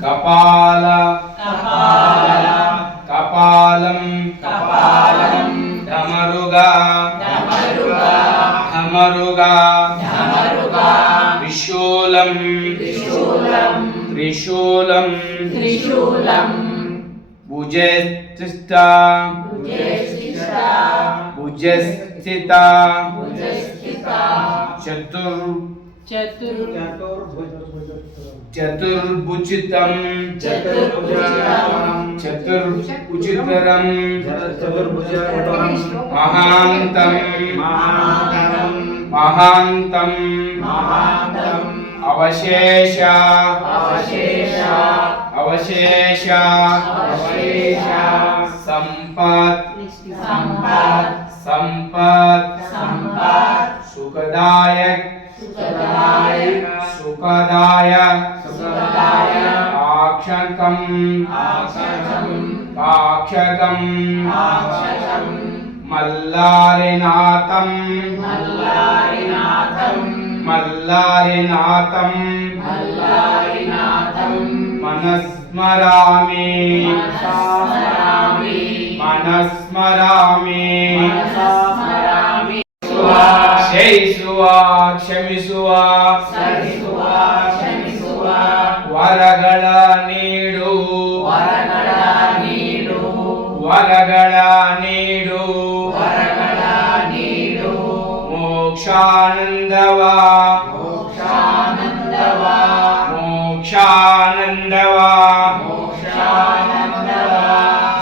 ಕಪಾಲ ಕಪಾಲಂ ಢಮರುಗ ತ್ರಿಶೂಲಂ ಭುಜಸ್ಥಿತ ಚತುರ್ಭುಜಿತಂ ಚತುರ್ಭುಜಿತರಂ ಮಹಾಂತಂ ಅವಶೇಷ ಸಂಪತ್ ಸುಖದಾಯಕ್ ಕಾಕ್ಷಕಂ ಮಲ್ಲಾರಿನಾಥಂ ಮನಸ್ಮರಾಮಿ ಕ್ಷಯಿಸುವ ಕ್ಷಮಿಸುವ ವರಗಳ ನೀಡು ಮೋಕ್ಷಾನಂದವ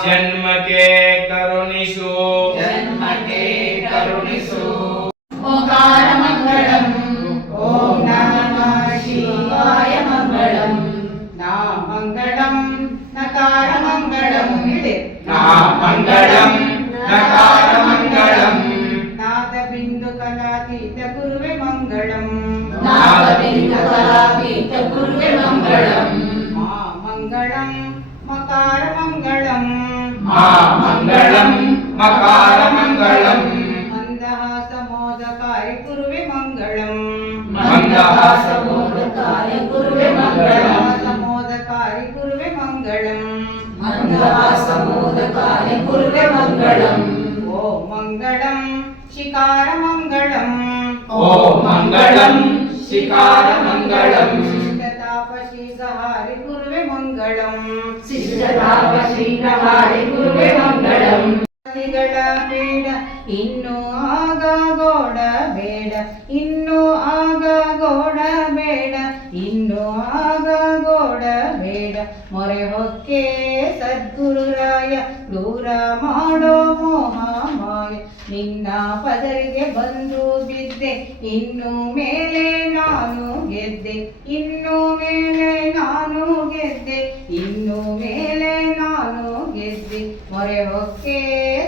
ಜನ್ಮಕ್ಕೆ ಕರುಣಿಸು ಓಂಕಾರ ಮಂಗಳಂ ಓಂ ನಮಃ ಶಿವಾಯ ಮಂಗಳಂ ನಾ ಮಂಗಳಂ ನಕಾರ ಮಂಗಳಂ ನಾ ಮಂಗಳಂ ನಕಾರ ಮಂಗಳಂ ನಾದ ಬಿಂದು ಕಲಾತೀತ ಗುರುವೆ ಮಂಗಳಂ ಮಾ ಮಂಗಳಂ ಮಕಾರ ಮಂಗಳಂ ಮಕಾರ ಮಂಗಳಂ ಮಂದಹಾಸ ಮೋದಕಾರಿ ಗುರುವೆ ಮಂಗಳಂ ಮಂದಹಾಸಮೋದಕಾರಿ ಗುರುವೆ ಮಂಗಳಂ ಓಂ ಮಂಗಳಂ ಶಿಕಾರ ಮಂಗಳಂ ಶಿಕಾರ ಮಂಗಳಂ ತಾಪಶೀಲಹಾರಿ ಗುರುವೆ ಮಂಗಳಂ ಗಳ ಬೇಡ ಇನ್ನು ಆಗಗೋಡ ಬೇಡ ಇನ್ನು ಆಗಗೋಡ ಬೇಡ ಮೊರೆ ಹೊಕ್ಕೆ ಸದ್ಗುರುರಾಯ ದೂರ ಮಾಡೋ ಮೋಹ ಮಾಯ ನಿನ್ನ ಪದರಿಗೆ ಬಂದು ಬಿದ್ದೆ ಇನ್ನು ಮೇಲೆ ನಾನು ಗೆದ್ದೆ ಮೊರೆ ಹೊಕ್ಕೆ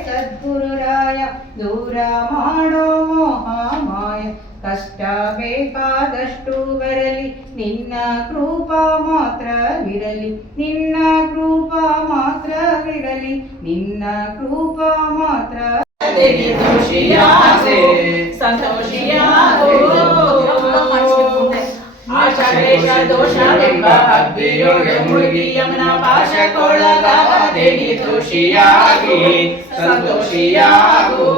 ಸದ್ಗುರುರಾಯ ದೂರ ಮಾಡೋ ಮೋಹ ಮಾಯ ಕಷ್ಟ ಬೇಕಾದಷ್ಟು ಬರಲಿ ನಿನ್ನ ಕೃಪಾ ಮಾತ್ರವಿರಲಿ ದೋಷವೆಂಬ ಹದ್ದಿಯೊಳಗೆ ಮುಳುಗಿ ಯಮನ ಪಾಶಕ್ಕೊಳಗಾಗದೆ ದೋಷಿಯಾಗಿ ಸಂತೋಷಿಯಾಗು.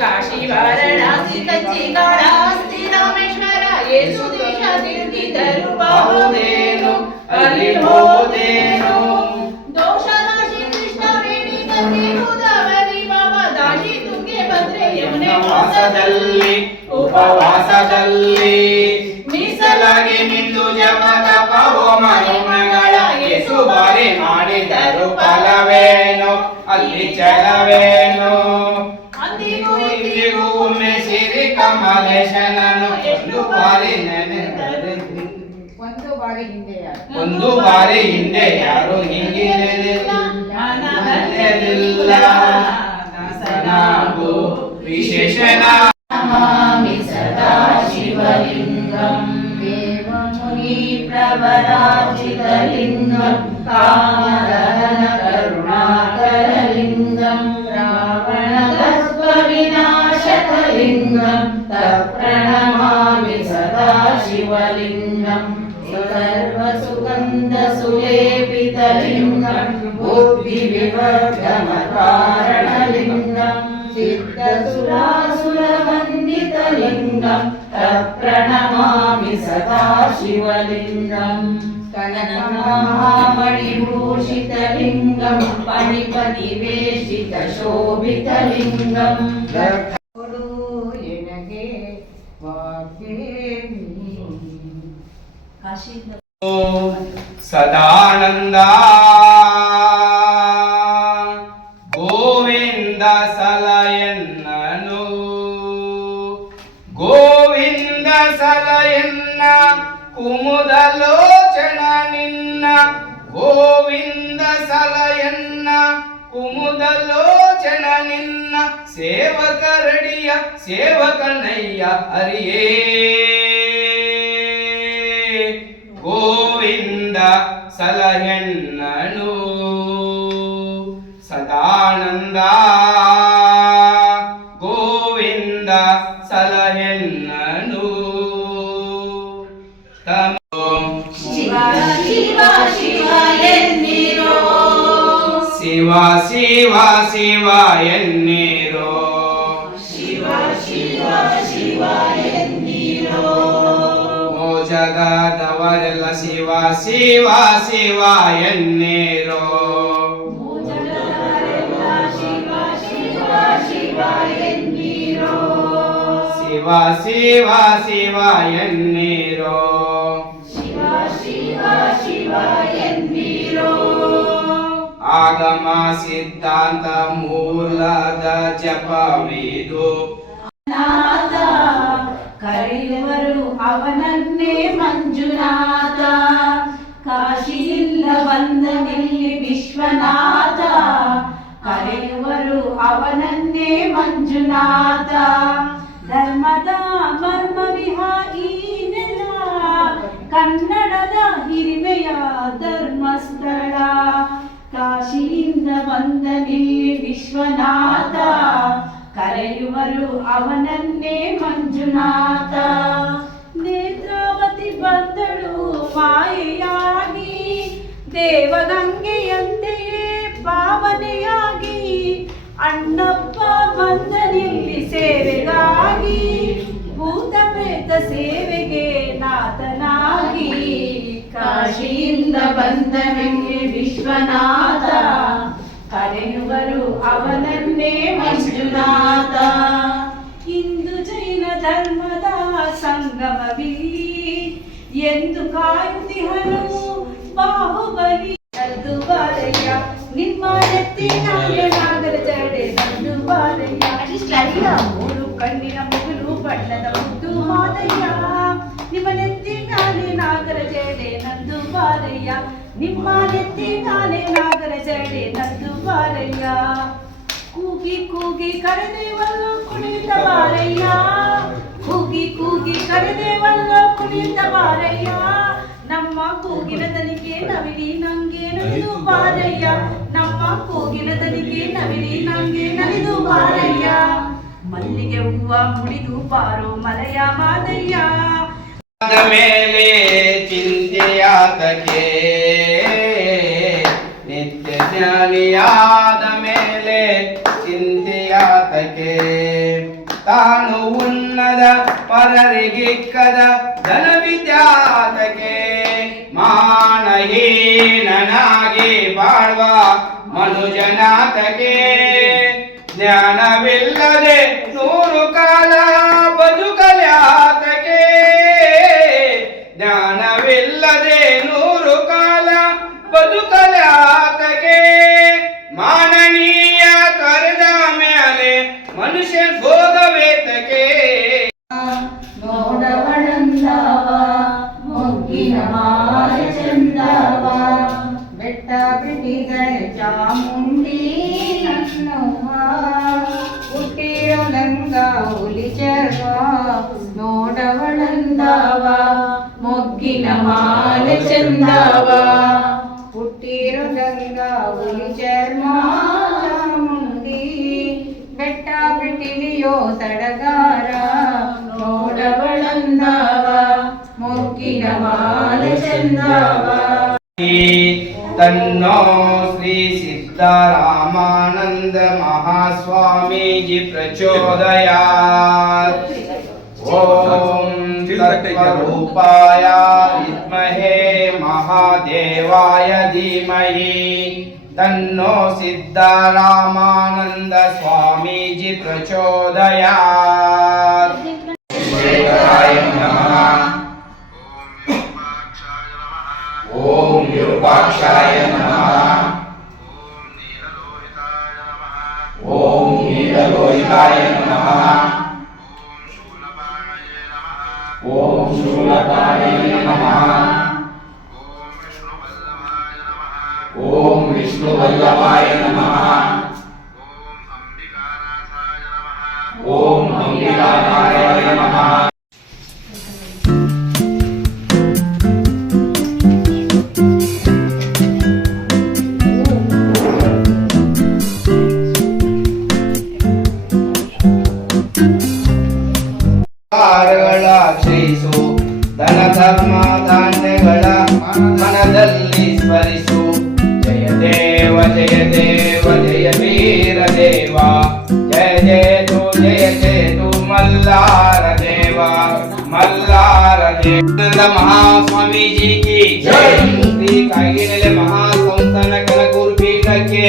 ಕಾಶಿ ವಾರಣಾಸಿ ಕಚ್ಚಿ ಕಾಳಹಸ್ತಿ ರಾಮೇಶ್ವರ ಯೇಸು ದೇಶ ತಿರುಗಿದರು ಹೋದೇನು ಅಲ್ಲಿ ಹೋದೇನು ದೋಷ ನಾಶಿ ಕೃಷ್ಣ ವೇಣಿ ಗಂಗೆ ಗೋದಾವರಿ ಬಾಬಾ ದಾಶಿ ತುಂಗೆ ಭದ್ರೆ ಯಮುನೆ ಉಪವಾಸದಲ್ಲಿ ಮೀಸಲಾಗಿ ನಿಂತು ಜಪ ತಪ ಹೋಮಗಳ ಯೇಸು ಬಾರಿ ಮಾಡಿದರು ಫಲವೇನು ಅಲ್ಲಿ ಛಲವೇನು. ಇಂದಿಗೂ ಒಮ್ಮೆ ಸಿರಿ ಕಮಲೇಶನನು ಬಾರಿ ನೆನೆದರೆ ಒಂದು ಬಾರಿ ಹಿಂದೆ ಯಾರು ಒಂದು ಬಾರಿ ಹಿಂದೆ ಯಾರು ಹಿಂಗೆ ನೆನೆದಿಲ್ಲ ದಾಸನಾಗು ವಿಶೇಷಣ ನಮಾಮಿ ಸದಾ ಶಿವಲಿಂಗಂ ದೇವಮುನಿ ಪ್ರವರಾಜಿತಲಿಂಗಂ ಕಾಮದಹನ ಕರುಣಾಕರಲಿಂಗಂ ರಾವಣದರ್ಪ ವಿನಾಶಕಲಿಂಗಂ ತತ್ಪ್ರಣಮಾಮಿ ಸದಾ ಶಿವಲಿಂಗಂ ಸರ್ವಸುಗಂಧ ಸುಲೇಪಿತಲಿಂಗಂ ಬುದ್ಧಿವಿवर्धनकारणलिंगं सिद्धसुरासुरवन्दितलिंगं तत्प्रणमामि सदा शिवलिंगं कनकमहामणिभूषितलिंगं पणिपतिवेशितशोभितलिंगं ಕೊಡು ಎನಗೆ ವಾಗ್ದೇವಿ ಸದಾನಂದ ಗೋವಿಂದ ಸಲಯನ್ನನು ಗೋವಿಂದ ಸಲಯನ್ನ ಕುಮುದಲೋಚನ ನಿನ್ನ ಗೋವಿಂದ ಸಲಯನ್ನ ಕುಮುದಲೋಚನ ನಿನ್ನ ಸೇವಕರಡಿಯ ಸೇವಕನಯ್ಯ ಹರಿಯೇ ಗೋವಿಂದ ಸಲಹೆನ್ನನು ಸದಾನಂದ ಗೋವಿಂದ ಸಲಹೆನ್ನನು ಶಿವ ಶಿವ ಶಿವ ಎನ್ನಿರೋ ಶಿವ ಶಿವ ಶಿವ ಎನ್ನಿರೋ ಶಿವ ಶಿವ ಶಿವ ಎನ್ನಿರೋ ಜಗದವರೆಲ್ಲ ಶಿವ ಶಿವ ಶಿವ ಎನ್ನಿರೋ ಶಿವ ಶಿವ ಶಿವ ಎನ್ನಿರೋ ಶಿವ ಶಿವ ಶಿವ ಎನ್ನಿರೋ ಶಿವ ಶಿವ ಶಿವ ಎನ್ನಿರೋ ಆಗಮ ಸಿದ್ಧಾಂತ ಮೂಲದ ಜಪವಿದು ನಾಥ ಕರೆಯುವರು ಅವನನ್ನೇ ಮಂಜುನಾಥ ಕಾಶಿಯಿಂದ ಬಂದನಿಲ್ಲಿ ವಿಶ್ವನಾಥ ಕರೆಯುವರು ಅವನನ್ನೇ ಮಂಜುನಾಥ ಧರ್ಮದ ಮರ್ಮವಿಹ ಈ ನೆಲ ಕನ್ನಡದ ಹಿರಿಮೆಯ ಧರ್ಮಸ್ಥಳ ಕಾಶಿಯಿಂದ ಬಂದನಿಲ್ಲಿ ವಿಶ್ವನಾಥ ಕರೆಯುವರು ಅವನನ್ನೇ ಮಂಜುನಾಥ ನೇತ್ರಾವತಿ ಬಂದಳು ಮಾಯೆಯಾಗಿ ದೇವಗಂಗೆಯಂತೆಯೇ ಭಾವನೆಯಾಗಿ ಅಣ್ಣಪ್ಪ ಬಂದನಿಲ್ಲಿ ಸೇವೆಗಾಗಿ ಭೂತ ಪ್ರೇತ ಸೇವೆಗೆ ನಾಥನಾಗಿ ಕಾಶಿಯಿಂದ ಬಂದನಿಲ್ಲಿ ವಿಶ್ವನಾಥ ಕರೆಯುವರು ಅವನನ್ನೇ ಮಂಜುನಾಥ ಹಿಂದೂ ಜೈನ ಧರ್ಮದ ಸಂಗಮವಿಲ್ಲಿ ಎಂದು ಕಾಯುತ್ತಿಹನು ಬಾಹುಬಲಿ ನಂದು ಬಾರಯ್ಯ ನಿಮ್ಮ ನೆತ್ತಿನಾಗೆ ನಾಗರ ಜಡೆ ನಂದು ಬಾರಯ್ಯ ಮೂರು ಕಣ್ಣಿನ ಮುಗುಲು ಬಣ್ಣದ ಮುದ್ದು ಮಾದಯ್ಯ ನಿಮ್ಮ ನೆತ್ತಿನಾಲೆ ನಾಗರ ಜಡೆ ನಂದು ಬಾರಯ್ಯ ನಿಮ್ಮ ನೆತ್ತಿನಾಲೆ ನಾಗರ ಜಡೆ ನಂದು ಬಾರಯ್ಯ ಕೂಗಿ ಕೂಗಿ ಕರೆದೇವಲ್ಲೋ ಕುಣಿತ ಬಾರಯ್ಯ ಕೂಗಿ ಕೂಗಿ ಕರೆದೇವಲ್ಲೋ ಕುಣಿತ ಬಾರಯ್ಯ ನಮ್ಮ ಕೂಗಿನ ದನಿಗೆ ನವಿಲಿ ನಂಗೆ ನಲಿದು ಬಾರಯ್ಯ ನಮ್ಮ ಕೂಗಿನ ದನಿಗೆ ನವಿಲಿ ನಂಗೆ ನಲಿದು ಬಾರಯ್ಯ ಮಲ್ಲಿಗೆ ಹೂವ ಮುಡಿದು ಬಾರೋ ಮಲಯ ಮಾದಯ್ಯ ಮೇಲೆ ಚಿಂತೆಯಾತಕ್ಕೆ ನಿತ್ಯ ಜ್ಞಾನಿಯಾದ ಮೇಲೆ ಚಿಂತೆಯಾತಕ್ಕೆ ತಾನು ಉನ್ನದ ಪರರಿಗಿಕ್ಕದ ಧನವಿದ್ಯಾತಕ್ಕೆ ಮಾನಹೀನನಾಗಿ ಬಾಳುವ ಮನುಜನಾತಕ್ಕೆ ಜ್ಞಾನವಿಲ್ಲದೆ ನೂರು ಕಾಲ ಬದುಕಲಾತಕ್ಕೆ ಜ್ಞಾನವಿಲ್ಲದೆ ನೂರು ಕಾಲ ಬದುಕಲಾತಕ್ಕೆ ಮಾನನೀಯ ಕರೆದ ಮೇಲೆ ಮನುಷ್ಯ ಭೋಗವೇತಕ್ಕೆ ನೋಡವಳನ್ನು ಚಂದವ ಮೊಗ್ಗಿನ ಮಾಲೆ ಚಂದವ ಹುಟ್ಟಿರೋ ಗಂಗಾ ಹುಲಿ ಚರ್ಮ ಚಾಮುಂಡಿ ಬೆಟ್ಟ ಬಿಟ್ಟಿಲಿಯೋ ಸಡಗಾರ ನೋಡವಳಂದವ ಮೊಗ್ಗಿನ ಮಾಲೆ ಚಂದವ तन्नो श्री सिद्धरामानंद महास्वामी जी प्रचोदयात्। ओम तत्त्वरूपाय विद्महे महादेवाय धीमहि तन्नो सिद्धरामानंद स्वामी जी प्रचोदयात्। शिवाय नमः। ओम विरूपाक्षाय नमः। ओम नीललोहिताय नमः। ओम शूलपाणये नमः। ओम विष्णुवल्लभाय नमः। ओम अंबिकानाथाय नमः। ಕ್ಷಯಿಸು ಧನ ಧರ್ಮ ಧಾನ್ಯಗಳ ಮನದಲ್ಲಿ ಸ್ಮರಿಸು ಜಯ ದೇವ ಜಯ ದೇವ ಜಯ ವೀರ ದೇವ ಜಯ ಜಯತು ಮಲ್ಲಾರ ದೇವ ಮಲ್ಲಾರ ದೇವ ಮಹಾಸ್ವಾಮಿ ಜಿ ಕಿ ಜೈ ಶ್ರೀ ಕಾಗಿನೆಲೆ ಮಹಾಸಂಸ್ಥಾನ ಕನಕೂರು ಪೀಠಕ್ಕೆ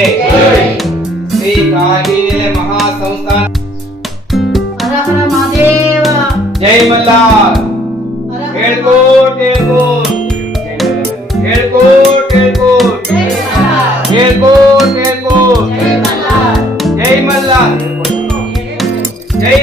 ಶ್ರೀ ಕಾಗಿನೆಲೆ ಮಹಾಸಂಸ್ಥಾನ ಹರ ಹರ ಮಹಾದೇವ जय मल्हार ಹೇಳ್ಕೋಟ್ ಹೇಳ್ಕೋಟ್ ಹೇಳ್ಕೋಟ್ ಹೇಳ್ಕೋಟ್ ಹೇಳ್ಕೋಟ್ ಹೇಳ್ಕೋಟ್ ಜೈ ಮಲ್ಹಾರ್ ಜೈ ಮಲ್ಹಾರ್ ಜೈ